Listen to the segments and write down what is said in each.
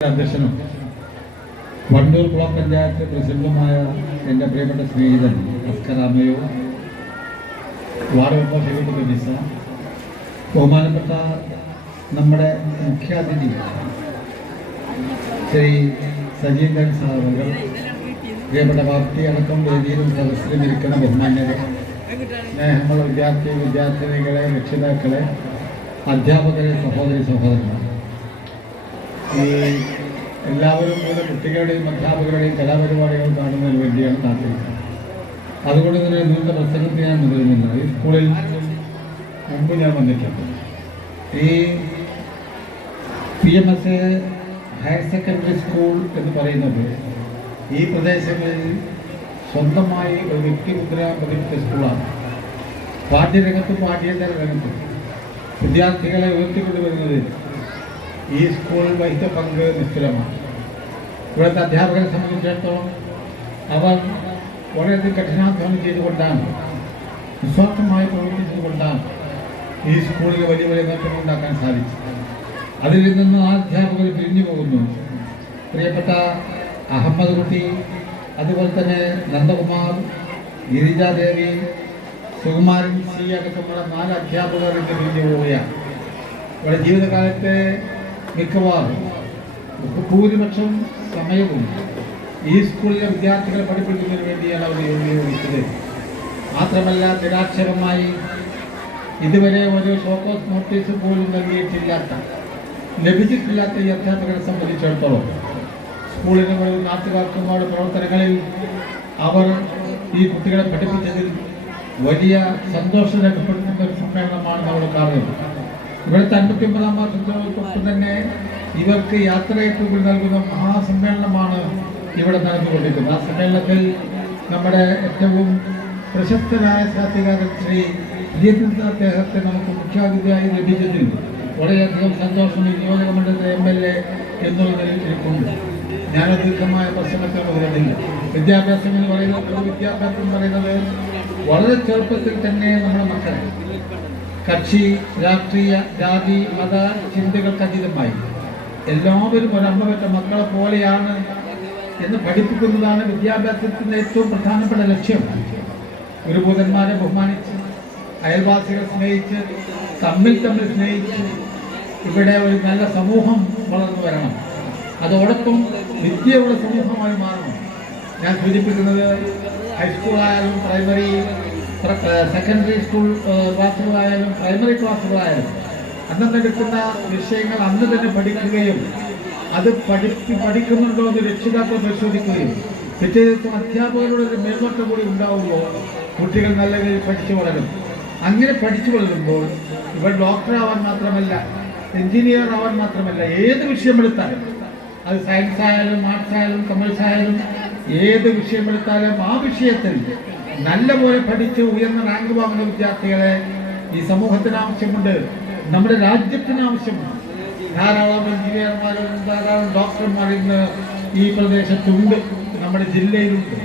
അധ്യക്ഷനും വണ്ടൂർ ബ്ലോക്ക് പഞ്ചായത്ത് പ്രസിഡന്റുമായ എന്റെ പ്രിയപ്പെട്ട സ്നേഹിതൻ അസ്കർ അമ്മയോ വാർഡ് മെമ്പർ ഷെരീഫ് ബനിസ ബഹുമാനപ്പെട്ട നമ്മുടെ മുഖ്യാതിഥി ശ്രീ സജീന്ദ്രൻ സാറുകൾ പ്രിയപ്പെട്ട പാർട്ടി അടക്കം വേദിയിലും സദസ്സിലും ഇരിക്കുന്ന ബഹുമാന്യരെ സ്നേഹമുള്ള വിദ്യാർത്ഥി വിദ്യാർത്ഥിനികളെ രക്ഷിതാക്കളെ അധ്യാപകരെ സഹോദരി സഹോദരന്മാർ ഈ എല്ലാവരും കൂടെ കുട്ടികളുടെയും അധ്യാപകരുടെയും കലാപരിപാടികൾ കാണുന്നതിന് വേണ്ടിയാണ് കാത്തിരിക്കുന്നത്. അതുകൊണ്ട് തന്നെ നീണ്ട പ്രസംഗത്തിൽ ഞാൻ മുതിരുന്നില്ല. ഈ സ്കൂളിൽ മുമ്പ് ഞാൻ വന്നിട്ടുണ്ട്. ഈ P M S higher secondary school എന്ന് പറയുന്നത് ഈ പ്രദേശങ്ങളിൽ സ്വന്തമായി ഒരു വ്യക്തിമുദ്ര പതിപ്പിച്ച സ്കൂളാണ്. പാഠ്യരംഗത്തും പാഠ്യേതര രംഗത്തും വിദ്യാർത്ഥികളെ ഉയർത്തിക്കൊണ്ടുവരുന്നതിൽ ഈ സ്കൂൾ വഹിച്ച പങ്ക് നിശ്ചലമാണ്. ഇവിടുത്തെ അധ്യാപകരെ സംബന്ധിച്ചിടത്തോളം അവർ വളരെയധികം കഠിനാധ്വാനം ചെയ്തുകൊണ്ടാണ് നിസ്വാർത്ഥമായി പ്രവർത്തിച്ചതുകൊണ്ടാണ് ഈ സ്കൂളിൽ വലിയ വലിയ നേട്ടങ്ങൾ ഉണ്ടാക്കാൻ സാധിച്ചത്. അതിൽ നിന്ന് ആ അധ്യാപകർ പിരിഞ്ഞു പോകുന്നു. പ്രിയപ്പെട്ട അഹമ്മദ് കുട്ടി അതുപോലെ തന്നെ നന്ദകുമാർ ഗിരിജാദേവി സുകുമാരൻ സി അടക്കമുള്ള നാല് അധ്യാപകർ ഇന്ന് പിരിഞ്ഞു പോവുകയാണ്. ഇവിടെ ജീവിതകാലത്തെ മിക്കവാറും. ഭൂരിപക്ഷം സമയവും ഈ സ്കൂളിലെ വിദ്യാർത്ഥികളെ പഠിപ്പിക്കുന്നതിന് വേണ്ടിയാണ് അവർ ഉപയോഗിച്ചത് മാത്രമല്ല നിരാക്ഷരമായി ഇതുവരെ ഒരു ഷോക്കോസ് നോട്ടീസ് പോലും നൽകിയിട്ടില്ലാത്ത ലഭിച്ചിട്ടില്ലാത്ത ഈ അധ്യാപകരെ സംബന്ധിച്ചിടത്തോളം സ്കൂളിന് നാട്ടുകാർക്കും അവരുടെ പ്രവർത്തനങ്ങളിൽ അവർ ഈ കുട്ടികളെ പഠിപ്പിച്ചതിൽ വലിയ സന്തോഷം രേഖപ്പെടുത്തുന്ന ഒരു സമ്മേളനമാണ് നമ്മൾ കാണുന്നത്. ഇവിടുത്തെ അൻപത്തിയൊമ്പതാം വർഷത്തോടൊപ്പം തന്നെ ഇവർക്ക് യാത്രയക്കുകൾ നൽകുന്ന മഹാസമ്മേളനമാണ് ഇവിടെ നടന്നുകൊണ്ടിരിക്കുന്നത്. ആ സമ്മേളനത്തിൽ നമ്മുടെ ഏറ്റവും പ്രശസ്തനായ സാഹിത്യകാരൻ ശ്രീ ജീവിത അദ്ദേഹത്തെ നമുക്ക് മുഖ്യാതിഥിയായി ലഭിച്ചതിൽ വളരെയധികം സന്തോഷം. ഈ നിയോജക മണ്ഡലത്തിലെ എം എൽ എ എന്നുള്ളതിൽ എനിക്കുണ്ട് ഞാൻ ദീർഘമായ പ്രശ്നത്തിൽ വരുന്നില്ല വിദ്യാഭ്യാസം എന്ന് പറയുന്നത് വിദ്യാഭ്യാസം പറയുന്നത് വളരെ ചെറുപ്പത്തിൽ തന്നെ നമ്മുടെ മക്കളെ കക്ഷി രാഷ്ട്രീയ ജാതി മത ചിന്തകൾക്ക് അതീതമായി. എല്ലാവരും ഒരമ്മ പെറ്റ മക്കളെ പോലെയാണ് എന്ന് പഠിപ്പിക്കുന്നതാണ് വിദ്യാഭ്യാസത്തിന്റെ ഏറ്റവും പ്രധാനപ്പെട്ട ലക്ഷ്യം. ഗുരുബോധന്മാരെ ബഹുമാനിച്ച് അയൽവാസികളെ സ്നേഹിച്ച് തമ്മിൽ തമ്മിൽ സ്നേഹിച്ച് ഇവിടെ ഒരു നല്ല സമൂഹം വളർന്നു വരണം. അതോടൊപ്പം വിദ്യയുള്ള സമൂഹമായി മാറണം. ഞാൻ സൂചിപ്പിക്കുന്നത് ഹൈസ്കൂളായാലും പ്രൈമറി സെക്കൻഡറി സ്കൂൾ ക്ലാസ്സുകളായാലും പ്രൈമറി ക്ലാസ്സുകളായാലും അന്നന്ന് എടുക്കുന്ന വിഷയങ്ങൾ അന്ന് തന്നെ പഠിക്കുകയും അത് പഠിപ്പി പഠിക്കുന്നുണ്ടോ എന്ന് രക്ഷിതാക്കൾ പരിശോധിക്കുകയും പിറ്റേ ദിവസം അധ്യാപകരുടെ ഒരു മേൽനോട്ടം കൂടി ഉണ്ടാവുമ്പോൾ കുട്ടികൾ നല്ല രീതിയിൽ പഠിച്ചു വളരും. അങ്ങനെ പഠിച്ചു വളരുമ്പോൾ ഇവർ ഡോക്ടറാവാൻ മാത്രമല്ല എഞ്ചിനീയർ ആവാൻ മാത്രമല്ല ഏത് വിഷയമെടുത്താലും അത് സയൻസ് ആയാലും ആർട്സ് ആയാലും കമേഴ്സ് ആയാലും ഏത് വിഷയമെടുത്താലും ആ വിഷയത്തിൽ നല്ലപോലെ പഠിച്ച് ഉയർന്ന റാങ്ക് വാങ്ങുന്ന വിദ്യാർത്ഥികളെ ഈ സമൂഹത്തിന് ആവശ്യമുണ്ട്. നമ്മുടെ രാജ്യത്തിന് ആവശ്യമുണ്ട് ധാരാളം എഞ്ചിനീയർമാരും ധാരാളം ഡോക്ടർമാർ ഇന്ന് ഈ പ്രദേശത്തുണ്ട്. നമ്മുടെ ജില്ലയിലുണ്ട്.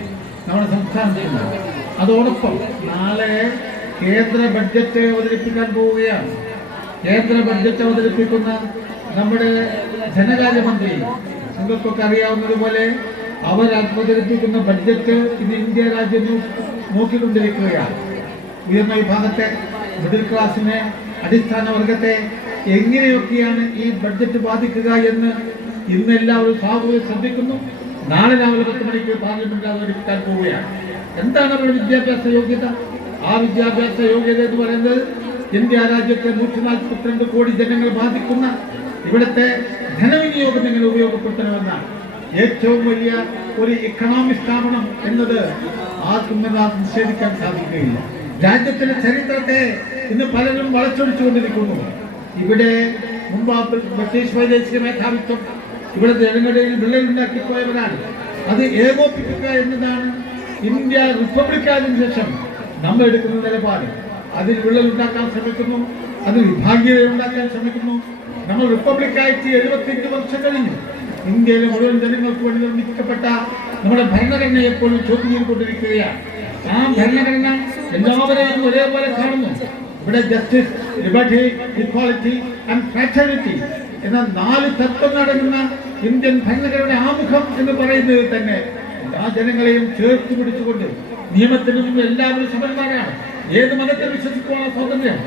നമ്മുടെ സംസ്ഥാനത്തുണ്ട്. അതോടൊപ്പം നാളെ കേന്ദ്ര ബഡ്ജറ്റ് അവതരിപ്പിക്കാൻ പോവുകയാണ്. കേന്ദ്ര ബഡ്ജറ്റ് അവതരിപ്പിക്കുന്ന നമ്മുടെ ധനകാര്യമന്ത്രി. നിങ്ങൾക്കൊക്കെ അറിയാവുന്നതുപോലെ അവർ അവതരിപ്പിക്കുന്ന ബഡ്ജറ്റ് ഇത് ഇന്ത്യ രാജ്യം നോക്കിക്കൊണ്ടിരിക്കുകയാണ്. ഉയർന്ന വിഭാഗത്തെ മിഡിൽ ക്ലാസ്സിനെ അടിസ്ഥാന വർഗത്തെ എങ്ങനെയൊക്കെയാണ് ഈ ബഡ്ജറ്റ് ബാധിക്കുക എന്ന് ഇന്ന് എല്ലാവരും സാഹചര്യം ശ്രദ്ധിക്കുന്നു. നാളെ രാവിലെ പത്ത് മണിക്ക് പാർലമെന്റ് അവതരിപ്പിക്കാൻ പോവുകയാണ്. എന്താണ് അവരുടെ വിദ്യാഭ്യാസ യോഗ്യത? ആ വിദ്യാഭ്യാസ യോഗ്യത എന്ന് പറയുന്നത് ഇന്ത്യ രാജ്യത്തെ നൂറ്റി നാൽപ്പത്തിരണ്ട് കോടി ജനങ്ങൾ ബാധിക്കുന്ന ഇവിടുത്തെ ധനവിനിയോഗം എങ്ങനെ ഉപയോഗപ്പെടുത്തണമെന്നാണ്. ഏറ്റവും വലിയ ഒരു ഇക്കണോമിക് സ്ഥാപനം എന്നത് ആർക്കും എന്നാൽ നിഷേധിക്കാൻ സാധിക്കുകയില്ല. രാജ്യത്തിന്റെ ചരിത്രത്തെ ഇന്ന് പലരും വളച്ചൊടിച്ചുകൊണ്ടിരിക്കുന്നു. ഇവിടെ മുമ്പ് ബ്രിട്ടീഷ് വൈദേശിക മേധാവിത്വം ഇവിടെ ജനങ്ങളിൽ വിള്ളലുണ്ടാക്കിപ്പോയവരാണ്. അത് ഏകോപിപ്പിക്കുക എന്നതാണ് ഇന്ത്യ റിപ്പബ്ലിക്കായതിനു ശേഷം നമ്മൾ എടുക്കുന്ന നിലപാട്. അതിൽ വിള്ളലുണ്ടാക്കാൻ ശ്രമിക്കുന്നു അതിൽ വിഭാഗീയത ഉണ്ടാക്കാൻ ശ്രമിക്കുന്നു. നമ്മൾ റിപ്പബ്ലിക്കായിട്ട് എഴുപത്തിയഞ്ച് വർഷം കഴിഞ്ഞു. ഇന്ത്യയിലെ മുഴുവൻ ജനങ്ങൾക്ക് വേണ്ടി നിർമ്മിക്കപ്പെട്ട നമ്മുടെ ഭരണഘടന എപ്പോഴും ചോദ്യം ചെയ്തുകൊണ്ടിരിക്കുകയാണ്. ആ ഭരണഘടന എല്ലാവരെയും ഒരേപോലെ കാണുന്നു. ഇവിടെ justice liberty equality and fraternity എന്ന നാല് തത്വങ്ങൾ അടങ്ങുന്ന ഇന്ത്യൻ ഭരണഘടനയുടെ ആമുഖം എന്ന് പറയുന്നത് തന്നെ എല്ലാ ജനങ്ങളെയും ചേർത്ത് പിടിച്ചുകൊണ്ട് നിയമത്തിന് എല്ലാവരും സമന്മാരാണ്. ഏത് മതത്തെ വിശ്വസിക്കാനുള്ള സ്വാതന്ത്ര്യം?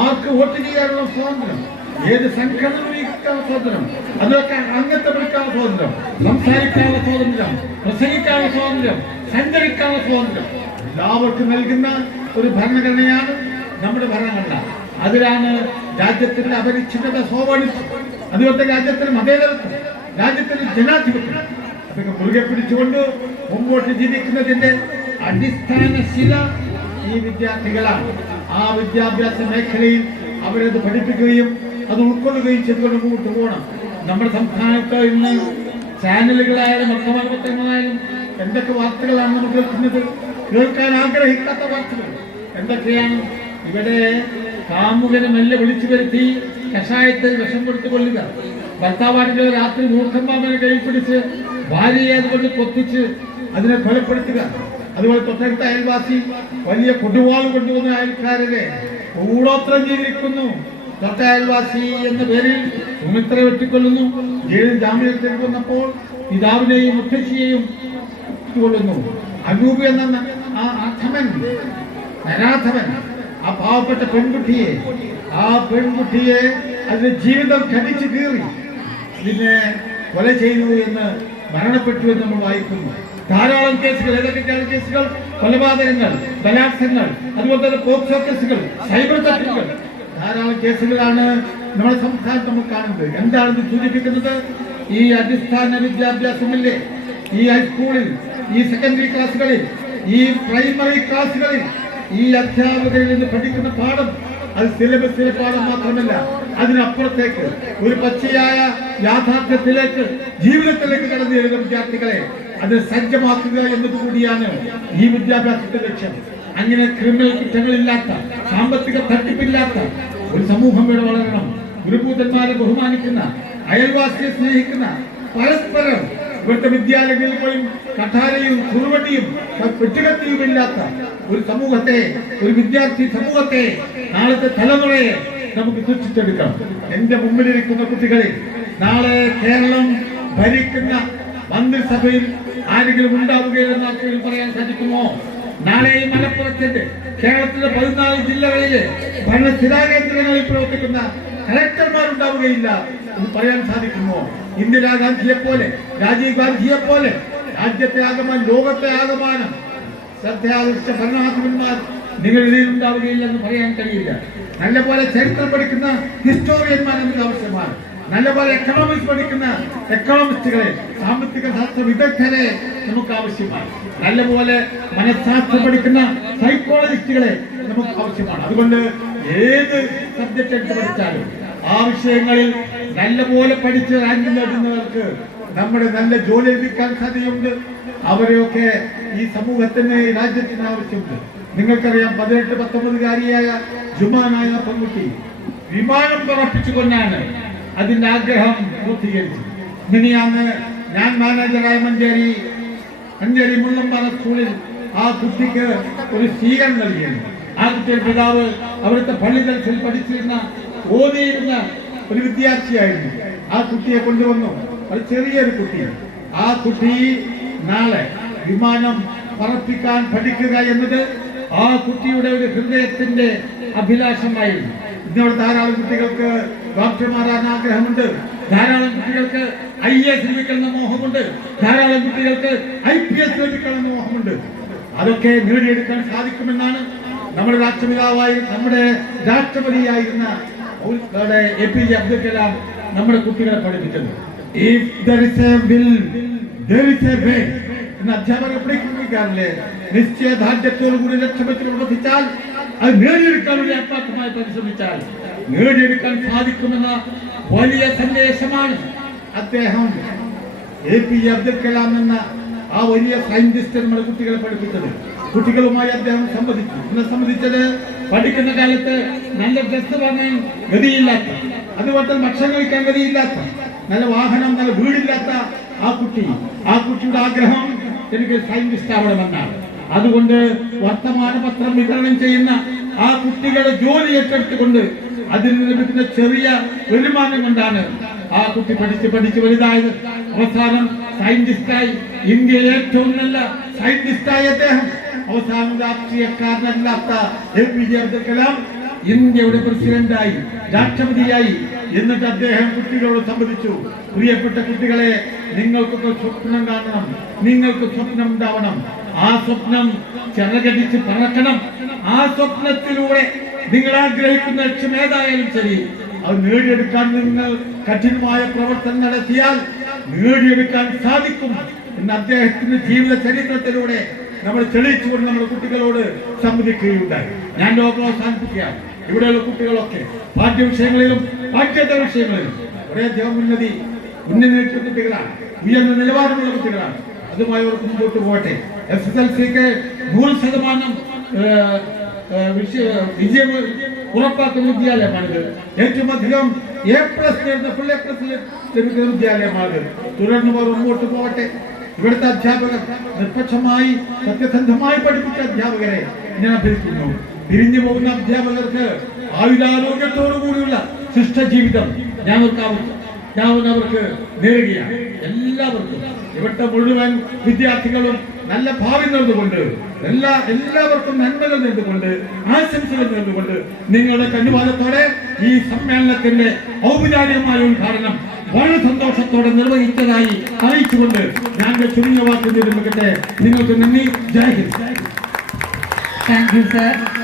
ആർക്ക് വോട്ട് ചെയ്യാനുള്ള സ്വാതന്ത്ര്യം? ഏത് സംഘടന ഉപയോഗിക്കാനുള്ള സ്വാതന്ത്ര്യം. അതൊക്കെ അംഗത്തെ വിളിക്കാനുള്ള സ്വാതന്ത്ര്യം. സംസാരിക്കാനുള്ള സ്വാതന്ത്ര്യം പ്രസംഗിക്കാനുള്ള സ്വാതന്ത്ര്യം സഞ്ചരിക്കാനുള്ള സ്വാതന്ത്ര്യം. എല്ലാവർക്കും നൽകുന്ന ഒരു ഭരണഘടനയാണ് നമ്മുടെ ഭരണഘടന. അതിലാണ് രാജ്യത്തിന്റെ അപരിച്ഛിന്നത സ്വാഭാവിക. അതുപോലെ രാജ്യത്തിന് മതേതരത്വം രാജ്യത്തിന് ജനാധിപത്യം. അതൊക്കെ മുറുകെ പിടിച്ചുകൊണ്ട് മുമ്പോട്ട് ജീവിക്കുന്നതിന്റെ അടിസ്ഥാന ശില ഈ വിദ്യാർത്ഥികളാണ്. ആ വിദ്യാഭ്യാസ മേഖലയിൽ അവരത് പഠിപ്പിക്കുകയും അത് ഉൾക്കൊള്ളുകയും ചെയ്തുകൊണ്ട് മുമ്പോട്ട് പോകണം. നമ്മുടെ സംസ്ഥാനത്ത് ഇന്ന് ചാനലുകളായാലും വർത്തമാന പത്രങ്ങളായാലും എന്തൊക്കെ വാർത്തകളാണ് നമുക്ക് കേൾക്കുന്നത്? കേൾക്കാൻ ആഗ്രഹിക്കാത്ത വാർത്തകൾ. എന്തൊക്കെയാണ്? ഇവിടെ കാമുകനെ മെല്ലെ വിളിച്ചു വരുത്തി കഷായത്തിൽ വിഷം കൊടുത്തു കൊള്ളുക ഭർത്താവാണെങ്കിൽ രാത്രി മൂർഖന്മാമനെ കൈ പിടിച്ച് ഭാര്യയെ അതുകൊണ്ട് കൊത്തിച്ച് അതിനെ കൊലപ്പെടുത്തുക. അതുപോലെ തൊട്ടടുത്ത അയൽവാസി വലിയ കൊടുവാൾ കൊണ്ടുവന്ന അയൽക്കാരനെ കൂടോത്രം ചെയ്തിരിക്കുന്നു. തൊട്ട അയൽവാസി എന്ന പേരിൽ സുമിത്ര വെട്ടിക്കൊല്ലുന്നു. ജയിലിൽ ജാമ്യത്തിൽ വന്നപ്പോൾ പിതാവിനെയും മുത്തശ്ശിയെയും കൊള്ളുന്നു അനൂപ് എന്ന ആ അധമൻ നരാധവൻ ആ പാവപ്പെട്ട പെൺകുട്ടിയെ ആ പെൺകുട്ടിയെ അതിന്റെ ജീവിതം കടിച്ചു കീറി. ഇതിനെ കൊല ചെയ്തു എന്ന് മരണപ്പെട്ടു എന്ന് നമ്മൾ വായിക്കുന്നു. ധാരാളം കേസുകൾ ഏതൊക്കെയാണ് കേസുകൾ? കൊലപാതകങ്ങൾ ബലാത്സംഗങ്ങൾ അതുപോലെ തന്നെ പോക്സോ കേസുകൾ സൈബർ തട്ടിപ്പുകൾ ധാരാളം കേസുകളാണ് നമ്മുടെ സംസ്ഥാനത്ത് നമ്മൾ കാണുന്നത്. എന്താണെന്ന് സൂചിപ്പിക്കുന്നത്? ഈ അടിസ്ഥാന വിദ്യാഭ്യാസമില്ലേ ഈ ഹൈസ്കൂളിൽ ഈ സെക്കൻഡറി ക്ലാസ്സുകളിൽ ഈ പ്രൈമറി ക്ലാസ്സുകളിൽ ഈ അധ്യാപകരിൽ നിന്ന് പഠിക്കുന്ന പാഠം അത് സിലബസിലെ പാഠം മാത്രമല്ല അതിനപ്പുറത്തേക്ക് ഒരു പച്ചയായ യാഥാർത്ഥ്യത്തിലേക്ക് ജീവിതത്തിലേക്ക് കടന്നു വരുന്ന വിദ്യാർത്ഥികളെ അത് സജ്ജമാക്കുക എന്നത് കൂടിയാണ് ഈ വിദ്യാഭ്യാസത്തിന്റെ ലക്ഷ്യം. അങ്ങനെ ക്രിമിനൽ കുറ്റങ്ങളില്ലാത്ത സാമ്പത്തിക തട്ടിപ്പില്ലാത്ത ഒരു സമൂഹം ഇവിടെ വളരണം. ഗുരുഭൂതന്മാരെ ബഹുമാനിക്കുന്ന അയൽവാസിയെ സ്നേഹിക്കുന്ന പരസ്പരം ഇവിടുത്തെ വിദ്യാലയങ്ങളിൽ പോയി കഠാരയും കുറുവടിയും പെട്ടുകത്തിയും ഇല്ലാത്ത ഒരു സമൂഹത്തെ ഒരു വിദ്യാർത്ഥി സമൂഹത്തെ നാളത്തെ തലമുറയെ നമുക്ക് സൃഷ്ടിച്ചെടുക്കാം എന്റെ മുമ്പിലിരിക്കുന്ന കുട്ടികളെ നാളെ കേരളം ഭരിക്കുന്ന മന്ത്രിസഭയിൽ ആരെങ്കിലും ഉണ്ടാവുകയില്ലെന്ന് പറയാൻ സാധിക്കുമോ? നാളെ ഈ മലപ്പുറത്തിന്റെ കേരളത്തിലെ പതിനാല് ജില്ലകളിലെ ഭരണ സ്ഥിരാകേന്ദ്രങ്ങളിൽ പ്രവർത്തിക്കുന്ന കലക്ടർമാരുണ്ടാവുകയില്ല എന്ന് പറയാൻ സാധിക്കുമോ? ഇന്ദിരാഗാന്ധിയെ പോലെ രാജീവ് ഗാന്ധിയെ പോലെ രാജ്യത്തെ ആകമാനം ലോകത്തെ ആകമാനം ശ്രദ്ധയാകർഷിച്ച ഭരണാധിപന്മാർ നിങ്ങളിൽ ഉണ്ടാവുകയില്ലെന്ന് പറയാൻ കഴിയില്ല. നല്ലപോലെ ചരിത്രം പഠിക്കുന്ന ഹിസ്റ്റോറിയന്മാർ നമുക്ക് ആവശ്യമാണ് നല്ലപോലെ എക്കണോമിക്സ് പഠിക്കുന്ന എക്കണോമിസ്റ്റുകളെ സാമ്പത്തിക ശാസ്ത്ര വിദഗ്ധരെ നമുക്ക് ആവശ്യമാണ്. നല്ലപോലെ മനഃശാസ്ത്രം പഠിക്കുന്ന സൈക്കോളജിസ്റ്റുകളെ നമുക്ക് ആവശ്യമാണ്. അതുകൊണ്ട് ഏത് സബ്ജക്ട് എടുത്ത് പഠിച്ചാലും ആ വിഷയങ്ങളിൽ നല്ലപോലെ പഠിച്ച് റാങ്ക് നേടുന്നവർക്ക് നമ്മുടെ നല്ല ജോലി ലഭിക്കാൻ സാധ്യതയുണ്ട്. അവരെയൊക്കെ ഈ സമൂഹത്തിന് രാജ്യത്തിന് ആവശ്യമുണ്ട്. നിങ്ങൾക്കറിയാം പതിനെട്ട് പത്തൊമ്പതുകാരിയായ ജുമാനായ പെൺകുട്ടി വിമാനം പറപ്പിച്ചുകൊണ്ടാണ് അതിന്റെ ആഗ്രഹം പൂർത്തീകരിച്ചത്. മിനിയാന്ന് ഞാൻ മാനേജറായ മഞ്ചേരി മഞ്ചേരി മുള്ളമ്പാറ സ്കൂളിൽ ആ കുട്ടിക്ക് ഒരു സ്വീകരണം നൽകിയിരുന്നു ആദ്യത്തെ പിതാവ് അവിടുത്തെ പള്ളിതലത്തിൽ പഠിച്ചിരുന്ന ഓതിയിരുന്ന ഒരു വിദ്യാർത്ഥിയായിരുന്നു. ആ കുട്ടിയെ കൊണ്ടുവന്നു. അത് ചെറിയൊരു കുട്ടി. ആ കുട്ടി നാളെ വിമാനം പറപ്പിക്കാൻ പഠിക്കുക എന്നത് ആ കുട്ടിയുടെ ഒരു ഹൃദയത്തിന്റെ അഭിലാഷമായിരുന്നു. ഇന്നോട് ധാരാളം കുട്ടികൾക്ക് ഡോക്ടർമാരാൻ ആഗ്രഹമുണ്ട്. ധാരാളം കുട്ടികൾക്ക് ഐ എസ് ലഭിക്കണമെന്ന മോഹമുണ്ട്. ധാരാളം കുട്ടികൾക്ക് ഐ പി എസ് ലഭിക്കണമെന്ന മോഹമുണ്ട്. അതൊക്കെ നേടിയെടുക്കാൻ സാധിക്കുമെന്നാണ് നമ്മുടെ രാഷ്ട്രപിതാവായി നമ്മുടെ രാഷ്ട്രപതിയായിരുന്ന A P J Abdul Kalam നമ്മുടെ കുട്ടികളെ പഠിപ്പിച്ചത്. അധ്യാപകർ പഠിപ്പിക്കാറില്ലേ നിശ്ചയദാർഢ്യത്തോടു കൂടി ലക്ഷ്യമെത്തി പ്രവർത്തിച്ചാൽ അത് നേടിയെടുക്കാൻ വേണ്ടി ആത്മാർത്ഥമായി പരിശ്രമിച്ചാൽ നേടിയെടുക്കാൻ സാധിക്കുമെന്ന വലിയ സന്ദേശമാണ് അദ്ദേഹം A P J Abdul Kalam എന്ന ആ വലിയ സയന്റിസ്റ്റ് നമ്മുടെ കുട്ടികളെ പഠിപ്പിച്ചത്. കുട്ടികളുമായി അദ്ദേഹം സംവദിച്ചു. എന്നെ സംബന്ധിച്ചത് പഠിക്കുന്ന കാലത്ത് നല്ല ഡ്രസ് വാങ്ങാൻ ഗതിയില്ലാത്ത അതുപോലെ ഭക്ഷണം കഴിക്കാൻ ഗതിയില്ലാത്ത നല്ല വാഹനം നല്ല വീടില്ലാത്ത ആ കുട്ടി. ആ കുട്ടിയുടെ ആഗ്രഹം എനിക്ക് സയന്റിസ്റ്റ് ആവണമെന്നാണ് അതുകൊണ്ട് വർത്തമാന പത്രം വിതരണം ചെയ്യുന്ന ആ കുട്ടികളെ ജോലി ഏറ്റെടുത്തുകൊണ്ട് അതിൽ നിന്ന് ലഭിക്കുന്ന ചെറിയ വരുമാനം കൊണ്ടാണ് ആ കുട്ടി പഠിച്ച് പഠിച്ച് വലുതായത് അവസാനം സയന്റിസ്റ്റായി. ഇന്ത്യയിലെ ഏറ്റവും നല്ല സയന്റിസ്റ്റായി അദ്ദേഹം. അവസാനം രാഷ്ട്രീയക്കാരനല്ലാത്ത A P J Abdul Kalam ഇന്ത്യയുടെ പ്രസിഡന്റായി രാഷ്ട്രപതിയായി. എന്നിട്ട് അദ്ദേഹം കുട്ടികളോട് സംബന്ധിച്ചു പ്രിയപ്പെട്ട കുട്ടികളെ നിങ്ങൾക്കൊക്കെ സ്വപ്നം കാണണം. നിങ്ങൾക്ക് സ്വപ്നം ഉണ്ടാവണം. ആ സ്വപ്നം ചിറകടിച്ച് പറക്കണം. ആ സ്വപ്നത്തിലൂടെ നിങ്ങൾ ആഗ്രഹിക്കുന്ന ലക്ഷ്യം ഏതായാലും ശരി. അത് നേടിയെടുക്കാൻ നിങ്ങൾ കഠിനമായ പ്രവർത്തനം നടത്തിയാൽ നേടിയെടുക്കാൻ സാധിക്കും എന്ന് അദ്ദേഹത്തിന്റെ ജീവിത ചരിത്രത്തിലൂടെ നമ്മൾ തെളിയിച്ചുകൊണ്ട് നമ്മുടെ കുട്ടികളോട് സംവദിക്കുകയുണ്ടായി. ഞാൻ ലോകം അവസാനിപ്പിക്കുകയാണ്. ഇവിടെയുള്ള കുട്ടികളൊക്കെ പാഠ്യ വിഷയങ്ങളിലും പാഠ്യേതര വിഷയങ്ങളിലും വളരെയധികം ഉന്നതി ഉന്നതി നേടിയ കുട്ടികളാണ്. ഉയർന്ന നിലവാരമുള്ള കുട്ടികളാണ്. അതുമായി അവർക്ക് മുമ്പോട്ട് പോകട്ടെ. എസ് എസ് എൽ സിക്ക് നൂറ് ശതമാനം വിജയം ഉറപ്പാക്കുന്ന വിദ്യാലയമാണിത്. ഏറ്റവും അധികം എ പ്ലസ് നേടുന്ന ഫുൾ എ പ്ലസ് ലഭിക്കുന്ന വിദ്യാലയമാണിത്. തുടർന്ന് അവർ മുമ്പോട്ട് പോകട്ടെ. ഇവിടുത്തെ അധ്യാപകർ നിഷ്പക്ഷമായി സത്യസന്ധമായി പഠിപ്പിച്ച അധ്യാപകരെ ഞാൻ അഭ്യർത്ഥിക്കുന്നു. തിരിഞ്ഞു പോകുന്ന അധ്യാപകർക്ക് ആയുരാരോഗ്യത്തോടു കൂടിയുള്ള ശിഷ്ടജീവിതം ഞാൻ ഞാൻ അവർക്ക് നേരുകയാണ്. എല്ലാവർക്കും. ഇവിടുത്തെ മുഴുവൻ വിദ്യാർത്ഥികളും നല്ല ഭാവി നേർന്നുകൊണ്ട് എല്ലാ എല്ലാവർക്കും നന്മകൾ നേർന്നുകൊണ്ട് ആശംസകൾ നേർന്നുകൊണ്ട് നിങ്ങളുടെ കണ്ണുവാദത്തോടെ ഈ സമ്മേളനത്തിന്റെ ഔപചാരികമായ ഉദ്ഘാടനം വളരെ സന്തോഷത്തോടെ നിർവഹിച്ചതായി അറിയിച്ചുകൊണ്ട് ഞാൻ ചുരുങ്ങിയ വാക്കുകൾ നിങ്ങൾക്ക് നന്ദി. Jai Hind. Thank you sir